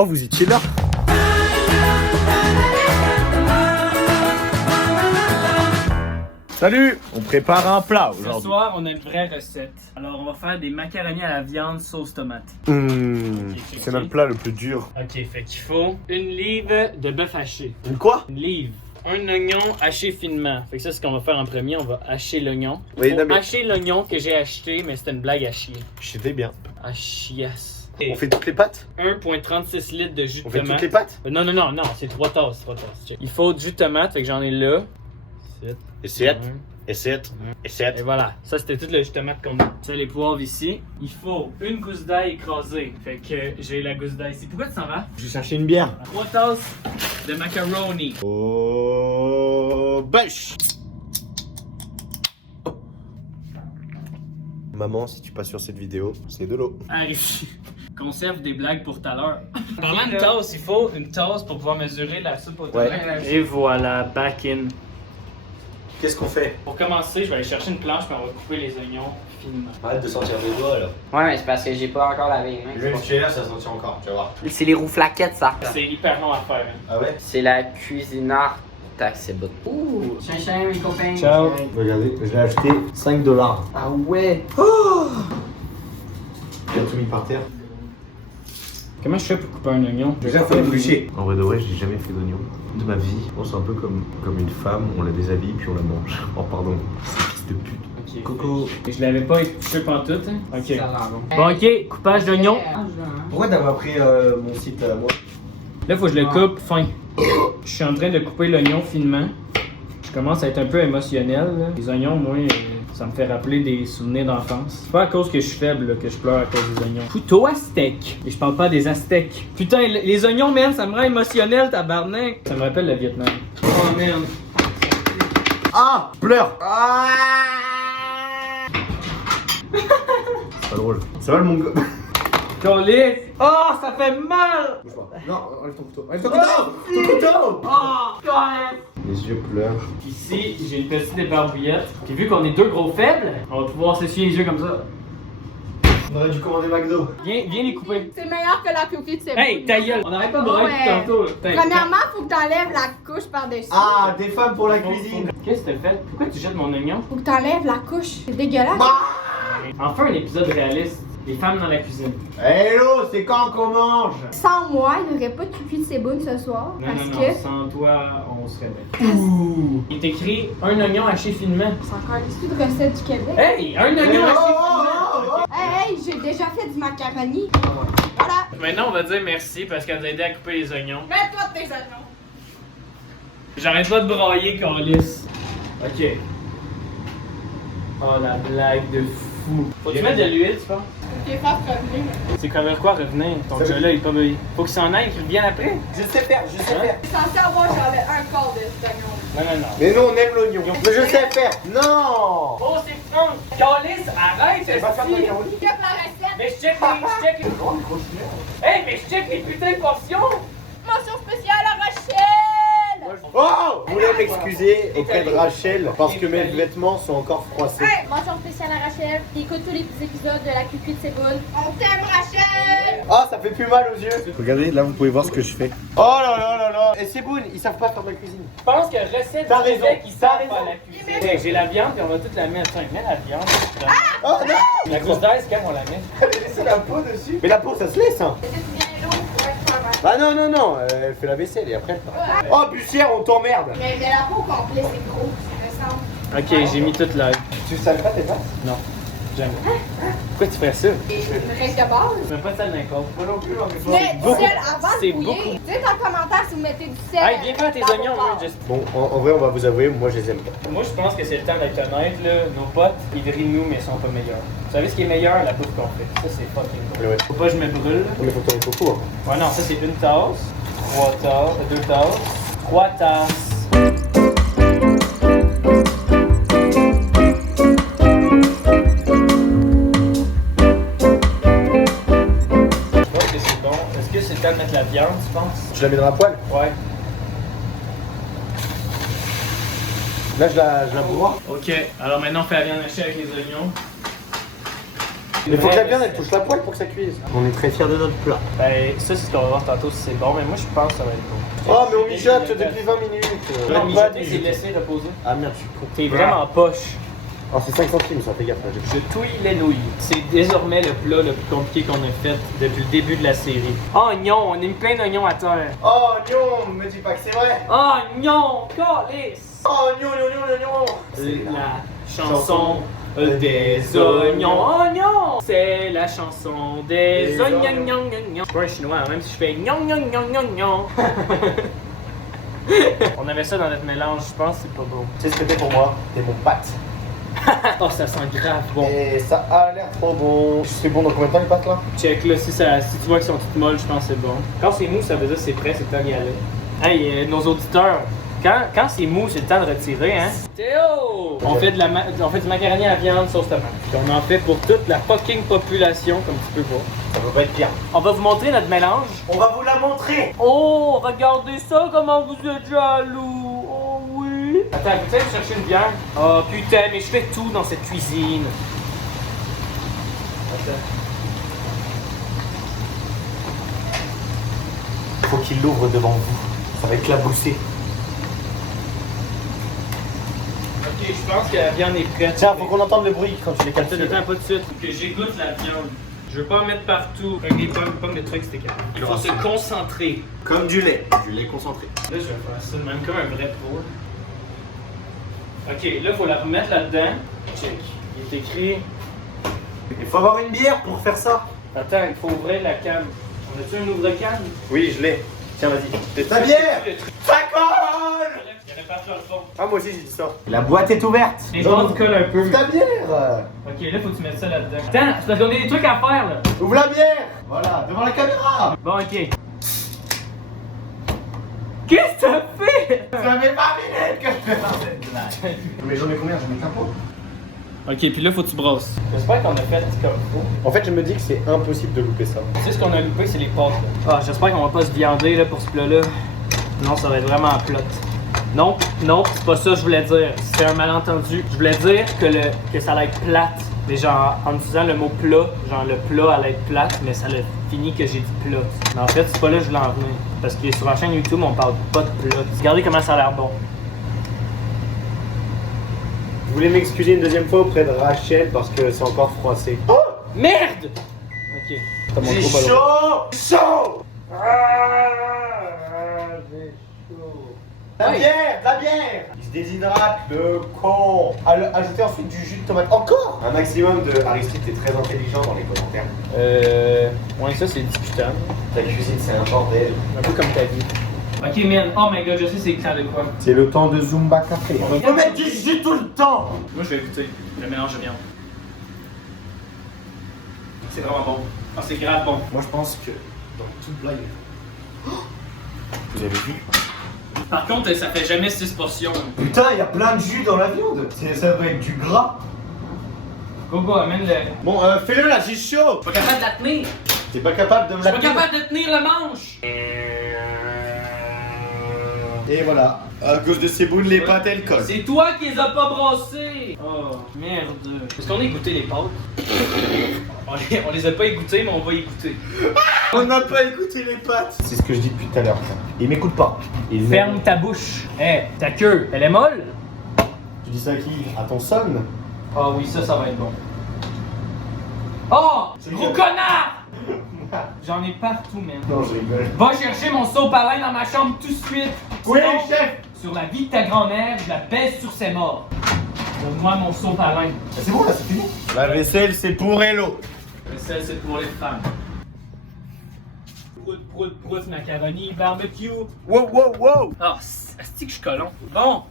Oh, vous étiez là? Salut! On prépare un plat Ce aujourd'hui. soir, on a une vraie recette. Alors, on va faire des macaronis à la viande sauce tomate. C'est notre plat le plus dur. Ok, fait qu'il faut une livre de bœuf haché. Une quoi? Une livre. Un oignon haché finement. Fait que ça, c'est ce qu'on va faire en premier. On va hacher l'oignon. Oui, Faut non, mais- hacher l'oignon que j'ai acheté, mais c'était une blague à chier. Je sais bien. À chiasse. On fait toutes les pâtes? 1,36 litres de jus de On fait tomate. toutes les pâtes? Non, c'est 3 tasses, Check. Il faut du jus de tomate, fait que j'en ai là. Et 7, Ouais. et 7, et Et 7. voilà, ça c'était tout le jus de tomate qu'on a. Ça, les poivres ici. Il faut une gousse d'ail écrasée. Fait que j'ai la gousse d'ail ici. Pourquoi tu s'en vas? Je vais chercher une bière. 3 tasses de macaroni. Oh, bêche! Maman, si tu passes sur cette vidéo, c'est de l'eau. Allez, conserve des blagues pour tout à l'heure. Parlant de tasse, il faut une tasse pour pouvoir mesurer la soupe au tomate. Et voilà, back in. Qu'est-ce qu'on fait? Pour commencer, je vais aller chercher une planche, puis on va couper les oignons finement. Arrête de sentir les doigts là. Ouais, mais c'est parce que j'ai pas encore lavé les mains. Le là, ça sentit encore, tu vas voir. C'est les roues flaquettes, ça. C'est hyper long à faire. Hein. Ah ouais? C'est la cuisinard taxibot. Ouh, chien, mes copains. Ciao. Regardez, je l'ai acheté 5 $. Ah ouais. J'ai tout mis par terre. Comment je fais pour couper un oignon? Déjà, faut éplucher. En vrai de vrai, j'ai jamais fait d'oignon de ma vie. Bon, c'est un peu comme une femme, on la déshabille puis on la mange. Oh, pardon. Fils de pute. Ok. Coco. Je l'avais pas épluché pantoute, hein? Ok. Ça a l'air bon. Bon, ok, coupage d'oignon. Pourquoi t'as pas pris mon site à moi? Là, faut que je le coupe fin. Je suis en train de couper l'oignon finement. Je commence à être un peu émotionnel. Là. Les oignons, moi, ça me fait rappeler des souvenirs d'enfance. C'est pas à cause que je suis faible là, que je pleure à cause des oignons. Couteau à steak. Et je parle pas des aztèques. Putain, les oignons, man, ça me rend émotionnel, tabarnak. Ça me rappelle le Vietnam. Oh, man. Ah! Pleure! Ah! C'est pas drôle. Ça va le mon gars? Colique. Oh, ça fait mal. Non, enlève ton couteau. Enlève ton couteau! Ton couteau! Oh, colique. Les yeux pleurent. Ici, j'ai une petite débarbouillette. Puis vu qu'on est deux gros faibles, on va pouvoir s'essuyer les yeux comme ça. On aurait dû commander McDo. Viens les couper. C'est meilleur que la cookie de céleri. Hey, ta gueule! On n'arrête pas de brailler Ouais. depuis tantôt. là. Putain, Premièrement, faut que t'enlèves la couche par-dessus. Ah, des femmes pour la cuisine. Qu'est-ce que t'as fait? Pourquoi tu jettes mon oignon? Faut que t'enlèves la couche. C'est dégueulasse. Enfin, un épisode réaliste. Les femmes dans la cuisine. Hello, c'est quand qu'on mange? Sans moi, il n'y aurait pas de cookie de céboune ce soir. Non, parce non, que non. Sans toi, on serait bête. Ouh! Il est écrit un oignon haché finement. c'est encore l'issue de recette du Québec. Hey! Un oignon haché finement! Hey, j'ai déjà fait du macaroni. Voilà. Maintenant, on va dire merci parce qu'elle nous a aidé à couper les oignons. Mets-toi tes oignons. J'arrête pas de brailler, Carlis. Ok. Oh, la blague de fou. Faut-tu mettre de l'huile, tu penses? Faut que fasses revenir. C'est comme quoi revenir? Ton jeu là, il est pas brillé. Faut qu'il s'en aille, qu'il revienne après. Je sais faire, je sais Hein? faire. Je suis censé avoir genre un quart d'oignon. Non, non, non. Mais nous, on aime l'oignon. Mais je sais faire. Non! Oh, c'est Franck! Carlis, arrête, Elle va faire esti. de l'oignon. Check la recette. Mais je check les... Hey, mais je check les putains de portions! Mention spéciale à Rachel. Oh! Je voulais m'excuser auprès de Rachel parce que mes vêtements sont encore froissés. Hey, Mention spéciale à Rachel qui écoute tous les épisodes de la cucu de Séboule. on t'aime Rachel. Oh, ça fait plus mal aux yeux. Regardez, là, vous pouvez voir ce que je fais. Oh là là là là! Et c'est bon, ils savent pas faire de la cuisine. Je pense que recette T'as du raison, Québec, ils t'as savent raison. faire la cuisine. Hey, j'ai la viande et on va toute la mettre. Tiens, mets la viande. Oh non! La gousse d'ail, c'est quand on la met? Elle a laissé la peau dessus. Mais la peau, ça se laisse, hein. Est-ce que tu viens l'eau pour être toi-même? Ah non, non, non, elle fait la vaisselle et après elle part. Oh, Bussière, on t'emmerde. Mais la peau complète, c'est gros. Ça me semble. Ok, j'ai mis toute la... Tu savais pas tes pâtes? Non, j'aime. Pourquoi tu ferais ça? Et je me reste de base. Tu mets pas de sel dans le corps. Moi non plus, mais Mais du beaucoup. sel avant C'est de bouillir. Dites en commentaire si vous mettez du sel. Hey, viens faire tes dans oignons, vos moi, pâtes. Just. Bon, en vrai, on va vous avouer, moi je les aime pas. Moi, je pense que c'est le temps d'être honnête, là. Nos potes, ils drillent nous, mais ils sont pas meilleurs. Vous savez ce qui est meilleur? La bouffe qu'on fait. Ça, c'est fucking bon. Ouais. Faut pas que je me brûle. Mais faut que t'en aies beaucoup, hein. Ouais, non, ça, c'est une tasse, 3 tasses, 2 tasses, 3 tasses. Je pense que c'est bon. Est-ce que c'est le temps de mettre la viande, tu penses? Je la mets dans la poêle. Ouais. Là, je la broie. Ok, alors maintenant on fait la viande hachée avec les oignons. Mais faut que la viande elle touche la poêle pour que ça cuise. On est très fiers de notre plat. Ben, ça, c'est ce qu'on va voir tantôt si c'est bon, mais moi, je pense que ça va être bon. Oh, mais on mijote depuis 20 minutes. Non, Pas mijoter, du c'est tout. laisser reposer. Ah merde, je suis con. T'es vraiment poche. Oh, c'est 5 centimes ça, fais gaffe. Là, Je touille les nouilles. C'est désormais le plat le plus compliqué qu'on a fait depuis le début de la série. Oignon, on a mis plein d'oignons à terre. Oh, non, me dis pas que c'est vrai. Oignon, calice! Oh, non. C'est la chanson des oignons. Oignons! C'est la chanson des oignons. Je suis pas un chinois, même si je fais gnon. On avait ça dans notre mélange, je pense que c'est pas beau. Tu sais ce que t'es pour moi? T'es mon pâte. Oh, ça sent grave bon. Et ça a l'air trop bon. C'est bon dans combien de temps les pâtes là? Check là, si tu vois qu'elles sont toutes molles, je pense que c'est bon. Quand c'est mou, ça veut dire que c'est prêt, c'est le temps d'y aller. Hey, nos auditeurs, quand c'est mou, c'est le temps de retirer, hein? Théo! On fait du macaroni à viande sauce tomate. Puis on en fait pour toute la fucking population, comme tu peux voir. Ça peut pas être pire. On va vous montrer notre mélange. On va vous la montrer. Oh, regardez ça, comment vous êtes jaloux! Oh oui! Attends, peut-être chercher une bière? Oh putain, mais je fais tout dans cette cuisine. Attends. Faut qu'il l'ouvre devant vous. Ça va éclabousser. Ok, je pense que la viande est prête. Tiens, faut qu'on entende le bruit quand tu les Attends, calcules. attends, pas de suite. Que j'égoutte la viande. Je veux pas en mettre partout. Avec des pommes de trucs, c'était capable. Il faut se concentrer. Comme du lait concentré. Là, je vais faire ça de même comme un vrai pro. Ok, là, il faut la remettre là-dedans. Check. Il est écrit. Il faut avoir une bière pour faire ça. Attends, il faut ouvrir la canne. On a-tu un ouvre-canne? Oui, je l'ai. Tiens, vas-y. C'est ta bière. Ça colle. Il y avait pas sur le fond. Ah, moi aussi j'ai dit ça. La boîte est ouverte. Les bandes collent un peu. Ouvre ta bière. Ok, là, faut que tu mettes ça là-dedans. Attends, c'est parce qu'on a des trucs à faire, là. Ouvre la bière. Voilà, devant la caméra. Bon, ok. Qu'est-ce que t'as fait? Ça fait 20 minutes que je fais cette blague. Mais j'en ai combien? J'en ai qu'un pot. Ok, puis là, faut que tu brosses. J'espère qu'on a fait comme faut. En fait, je me dis que c'est impossible de louper ça. Tu sais ce qu'on a loupé, c'est les pâtes. Ah, j'espère qu'on va pas se viander là pour ce plat-là. Non, ça va être vraiment plate. Non, c'est pas ça que je voulais dire. C'était un malentendu. Je voulais dire que ça allait être plate. Mais genre, en disant le mot plat, genre le plat allait être plate, mais ça l'a fini que j'ai dit plat. Mais en fait, c'est pas là que je voulais en venir. Parce que sur la chaîne YouTube, on parle pas de plat. Regardez comment ça a l'air bon. Je voulais m'excuser une deuxième fois auprès de Rachel parce que c'est encore froissé. Oh! Merde! Ok. T'as mangé J'ai trop chaud! La bière! Il se déshydrate, le con! Ajoutez ensuite du jus de tomate. Encore! Un maximum de Aristide est très intelligent dans les commentaires. Ouais, ça c'est discutable. Ta cuisine, c'est un bordel. Un peu comme ta vie. Ok, man. Oh my god, je sais c'est écrit de quoi. C'est le temps de Zumba Café. On va mettre du jus tout le temps! Moi, je vais goûter le mélange de viande. C'est vraiment bon. Ah, c'est grave bon. Moi, je pense que dans tout le plat, il y a- Vous avez vu? Par contre, ça fait jamais 6 portions. Putain, il y a plein de jus dans la viande. Ça doit être du gras. Gogo, amène le. Bon, fais-le là, j'ai chaud. Pas capable de la tenir. T'es pas capable de me Je suis la pas capable de tenir le manche. Et voilà. À cause de ces boules, les pâtes, elles collent. C'est toi qui les as pas brassées. Oh, merde. Est-ce qu'on a écouté les pâtes? On les a pas écoutées, mais on va y goûter. On n'a pas écouté les pâtes. C'est ce que je dis depuis tout à l'heure. Il m'écoute pas. Ferme ta bouche. Ta queue, elle est molle? Tu dis ça à qui? À ton son? Ah oui, ça va être bon. Oh! Gros connard! J'en ai partout, man. Non, je rigole. Va chercher mon soap à lin dans ma chambre tout de suite. Oui, Sinon, chef! sur la vie de ta grand-mère, je la baisse sur ses morts. Donne-moi mon soap à lin. C'est bon là, c'est fini. La vaisselle, c'est pour Hello. Ça, c'est pour les femmes. Prout, macaroni, barbecue. Wow, wow, wow! Ah, c'est que je suis colon. Bon.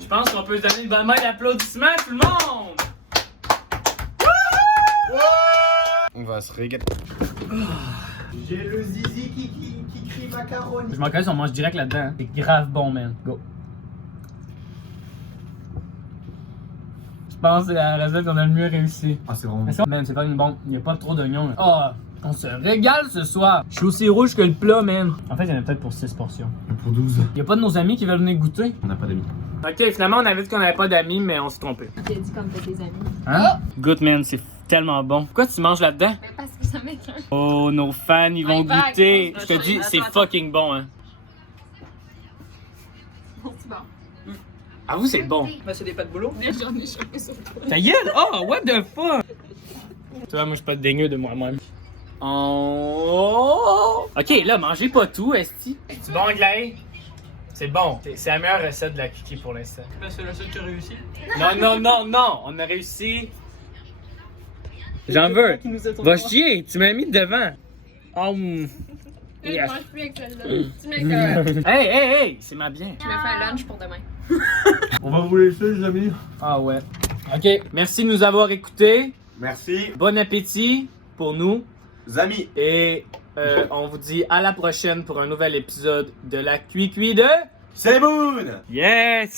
Je pense qu'on peut se donner une bonne main d'applaudissements, tout le monde. On va se régaler. J'ai le zizi qui crie macaroni. Je m'en connais, on mange direct là-dedans. Hein. C'est grave bon, man. Go. Je pense que c'est la recette qu'on a le mieux réussi. Ah, c'est vraiment bon. Man, c'est pas une bombe. Il n'y a pas trop d'oignons. Ah, On se régale ce soir. Je suis aussi rouge que le plat, man. En fait, il y en a peut-être pour 6 portions. Pour 12. Y a pas de nos amis qui veulent venir goûter? On n'a pas d'amis. Ok, finalement, on avait dit qu'on avait pas d'amis, mais on s'est trompé. T'as dit comme t'as tes amis. Hein? Good, man, c'est tellement bon. Pourquoi tu manges là-dedans? Parce que ça m'étonne. Oh, nos fans, ils vont My bag. goûter. Je te dis, c'est fucking bon, hein. C'est bon. Ah, vous, c'est bon. Bah, c'est des pâtes boulot. J'en ai chopé sur toi. Ta gueule! Oh, what the fuck? Tu vois, moi, je suis pas dégueu de moi-même. Oh! Ok, là, mangez pas tout, esti. C'est bon, Glaé? C'est bon. C'est la meilleure recette de la cookie pour l'instant. Bah, c'est la seule qui a réussi. Non! On a réussi. J'en veux. Qui nous attend. Va chier, tu m'as mis devant. Oh, Je yes. mange plus avec celle-là. Tu m'écoeures. Hey, c'est ma bien. Je me fais un lunch pour demain. On va vous laisser, les amis. Ah ouais. Ok, merci de nous avoir écoutés. Merci, Bon appétit pour nous. amis. Et on vous dit à la prochaine pour un nouvel épisode de la Cuicui de... C'est Boone! Yes!